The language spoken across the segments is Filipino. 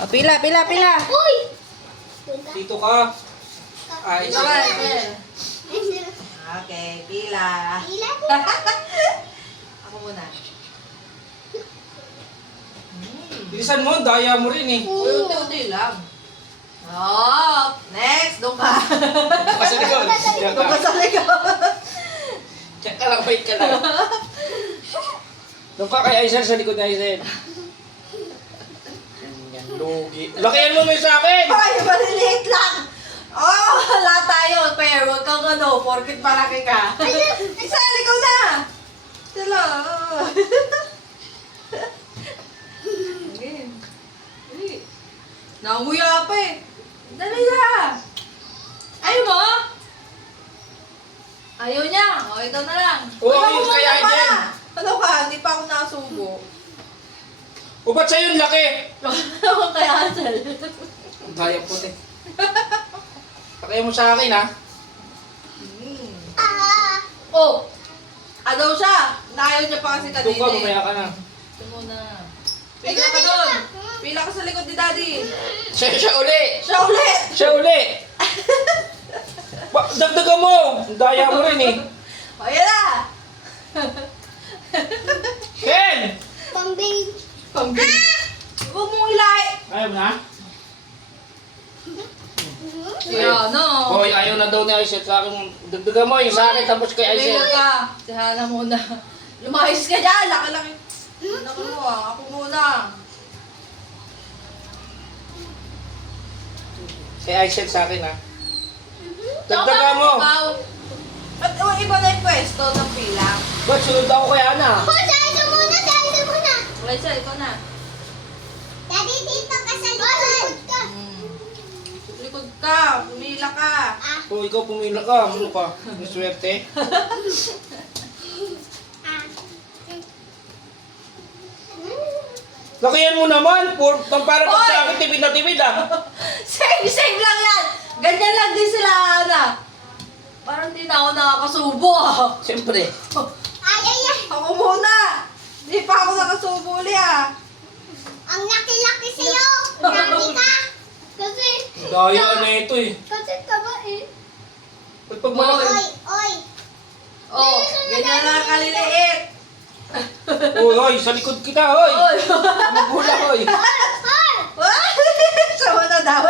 O, pila, pila, pila. Uy! Dito ka. Ay, Ito isa. ka, okay, pila. Ilan? Ako muna. Bilisan mo, daya mo rin eh. Unti-unti lang. Oh, next, doon ka. Kasi likod. Diyan Doon ka ka. sa likod. Diyan ka lang, wait ka lang. Doon ka kay Aisel sa likod na Aisel. Yan, lugi. Lakihan mo may sa akin! Ay, maliliit lang. Oh, wala tayo. Pero huwag kang ano, porkit malaki ka. Isa, ikaw na. Sila. Okay. Dali. Nanguya pa eh. Dali na. Ayaw mo? Ayaw niya. O, ito na lang. Oo, Wala yun, ko kaya muna pa. din. Ano ka? Hindi pa ako nasubo. O ba't sa'yo yung laki? Ano kaya, Hansel? Daya po eh. Lakihan mo sa akin ha. Oh! Ano siya? Nayaw niya pa kasi Doon kanina ka, eh. mamaya ka na. Ito muna. Pila ka doon. Pila ka sa likod ni Daddy. Siya uli! Siya ulit! Siya uli! Dagdagan mo! Daya mo rin eh. O, yan na! Ken! Pambing. Pambing. Huwag mong ilay. Ayaw mo na? Yan, no. Hoy, ayaw na daw ni Aisel sa akin. Dagdagan mo yung sa akin tapos kay Pila Aisel. ka. Si Hana muna. Lumayos ka dyan. Laki-laki. Laki mo ah. Ako muna. Kay Aisel sa akin ha. Dagdagan mo! Ikaw. At iba na yung pwesto ng pila. Ba't sunod ako kay Ana? Oh, sa'yo muna, sa'yo muna. Okay, sir. Ikaw na. Daddy, dito ka sa likod. Likod ka. Pumila ka. O ikaw pumila ka. Ano ka? May swerte. Lakihan mo naman. Para pag sa akin tipid na tipid ah. Same lang yan. Ganyan lang din sila, Ana. Parang di na ako nakakasubo. Siyempre. Ay, ay, ay. Ako muna. Di pa ako nakasubo uli ah. Ang laki-laki sa'yo. Grabe ka. Kasi, Daya na ito eh. kasi ka ba eh. Ba't pag malaki? Oy, oy. Oh, ganyan lang kaliliit. Oy, oy, sa likod kita, oy. Oy. Magula, oy. Sama na daw.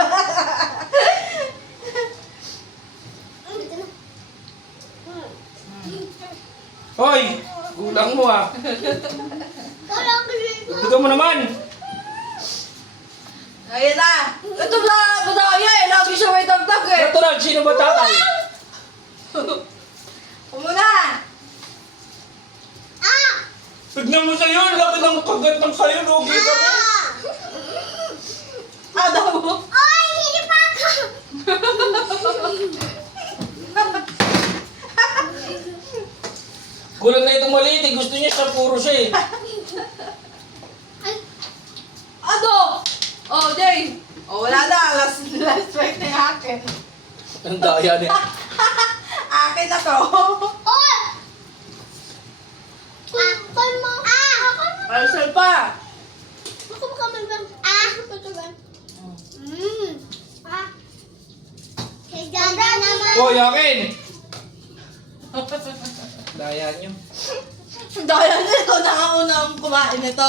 Oy, gulang mo ah. Wala ko dito. Dagdagan mo naman. Ayun na. Ito na, madaya eh. Lagi siya may dagdag eh. Natural, sino ba tatay? Umuna. Ah! Tignan mo sa'yo, ang laki ng kagat ng sa'yo, lugi ka na. Ano mo? Oy, hindi pa ako. Gulang na itong maliit eh, gusto niya sa puro siya eh. Ay, Ano? Oh, Jay. Oh, wala na. Last strike na yung akin. Ang daya niya. Akin na to. oy! Akon mo. Ah! Akon mo. Parcel pa. Ako mo kamay bang. Ah! Ah! Kay Dada naman. Hoy, akin! Daya niyo. Dahil nito, nakaunang kumain nito.